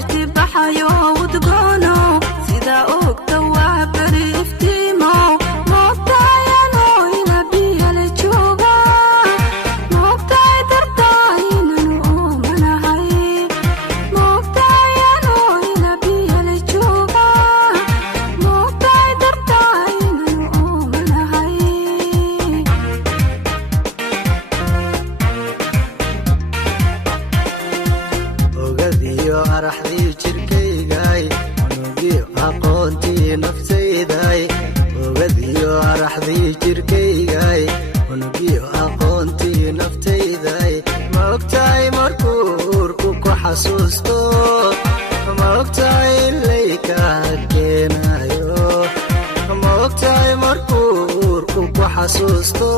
dirti baxayo udgono sida ogta waa bari iftiimo moogtaayano ina biyale jooga moogtaay dartaayinanu oomanahay moogtaayano ina biyale jooga moogtaay dartaayinanu oomanahay ogadiyo araxdii jirkaygay unugiyo aqoontii naftayday ogadiyo araxdii jirkaygay unugiyo aqoontii naftayday ma ogtahay markuu uurku ku xasuusto ma ogtahay ilayka keenayo ma ogtahay markuu uurku ku xasuusto